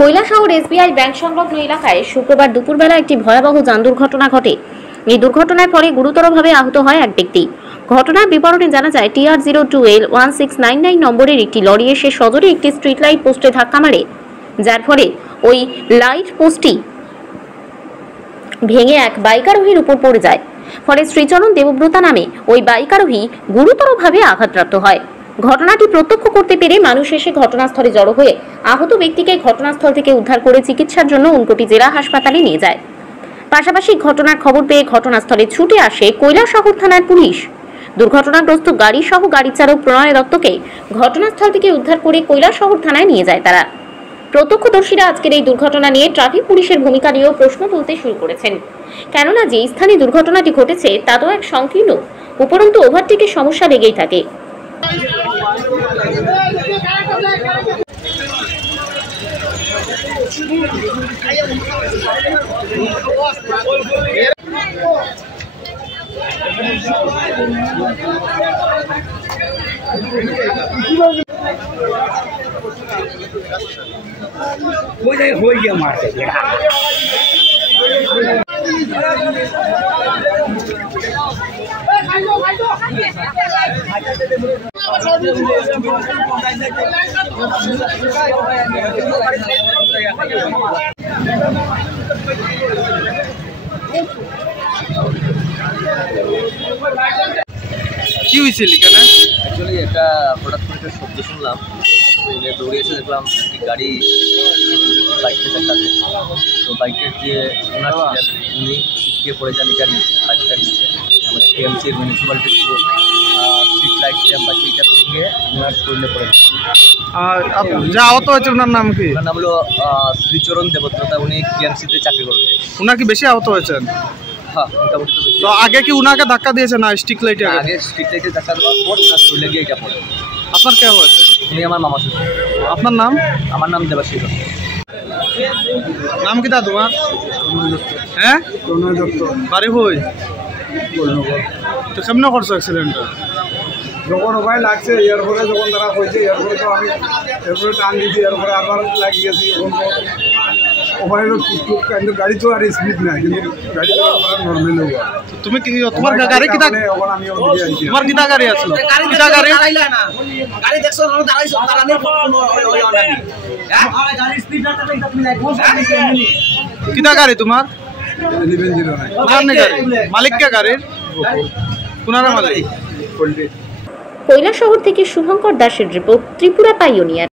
Kailashahar SBI bank সংলগ্ন এলাকায় শুক্রবার দুপুরবেলা একটি ভয়াবহ যান দুর্ঘটনা ঘটে। এই দুর্ঘটনার ফলে গুরুতরভাবে আহত হয় এক ব্যক্তি। ঘটনার বিবরণে জানা যায়, TR02L1699 নম্বরের একটি লরি এসে সজোরে একটি স্ট্রিট লাইট পোস্টে ধাক্কা মারে, যার ফলে ওই লাইট পোস্টটি ভেঙে এক বাইক আরোহীর উপর পড়ে যায়। ফলে শ্রীচরণ দেবব্রতা নামে ওই বাইক আরোহী গুরুতরভাবে আঘাতপ্রাপ্ত হয়। ঘটনাটি প্রত্যক্ষ করতে পেরে মানুষ এসে ঘটনাস্থলে জড়ো হয়ে আহত ব্যক্তিকে ঘটনাস্থল থেকে উদ্ধার করে চিকিৎসার জন্য ঊনকোটি জেলা হাসপাতালে নিয়ে যায়। পাশাপাশি ঘটনার খবর পেয়ে ঘটনাস্থলে ছুটে আসে কৈলাসহর থানার পুলিশ। দুর্ঘটনাগ্রস্ত গাড়ি সহ গাড়ি চালক প্রণয় দত্তকে ঘটনাস্থল থেকে উদ্ধার করে কৈলাসহর থানায় নিয়ে যায় তারা। প্রত্যক্ষদর্শীরা আজকের এই দুর্ঘটনা নিয়ে ট্রাফিক পুলিশের ভূমিকা নিয়েও প্রশ্ন তুলতে শুরু করেছেন, কেননা যে স্থানে দুর্ঘটনাটি ঘটেছে তা তো এক সংকীর্ণ, উপরন্তু ওভারটেকের সমস্যা লেগেই থাকে। हो गया मारते কি হয়েছিল এখানে? অ্যাকচুয়ালি একটা হঠাৎ করে একটা শব্দ শুনলাম, দৌড়ে এসে দেখলাম একটি গাড়ি বাইকটা চাকাতে। তো বাইকের যে ওনার ছিলেন উনি ছিটকে পড়ে যান এটার নিচে, বাইকটার নিচে। আমাদের টিএমসির মিউনিসিপ্যালিটির স্ট্রিট লাইট ল্যাম্প আছে, এটা ভেঙে ওনার শরীরে পড়ে যায়। আর যা আহত হয়েছে ওনার নাম কি? ওনার নাম হলো শ্রীচরণ দেবব্রতা। উনি টিএমসিতে চাকরি করবেন। ওনার কি বেশি আহত হয়েছেন? হ্যাঁ, মোটামুটি তো বেশি। তো আগে কি উনাকে ধাক্কা দিয়েছে না স্ট্রিট লাইটে? আগে স্ট্রিট লাইটে ধাক্কা দেওয়ার পর ওনার শরীরে গিয়ে এটা পড়ে। আপনার কে হয়েছে? উনি আমার মামা শ্বশুর। আপনার নাম? আমার নাম দেবাশিস। নাম কি দা তোমার? হ্যাঁ, প্রণয় দত্ত। বাড়ি হই তো কেমন করছো অ্যাক্সিডেন্টটা? যখন ওখানে লাগছে এরপরে যখন তারা হয়েছে এরপরে তো আমি এরপরে টান দিয়েছি, এরপরে আবার লাগিয়েছি। এখন তো ওখানে টুকটুক কিন্তু গাড়ি তো আর স্পিড নাই, কিন্তু গাড়ি তো নর্মাল হওয়া। তুমি কি তোমার গাড়ি কি এখন আমি ওদিকে আইছি। তোমার কিটা গাড়ি আসলো? কিটা গাড়ি? গাড়ি দেখছো না, দাঁড়াইছো দাঁড়ানি কিটা গাড়ি তোমার? 1109 তোমার নে গাড়ি? মালিক কে গাড়ির? কোনার মালিক? কৈলাসহর থেকে শুভঙ্কর দাসের রিপোর্ট, ত্রিপুরা পাইওনিয়ার।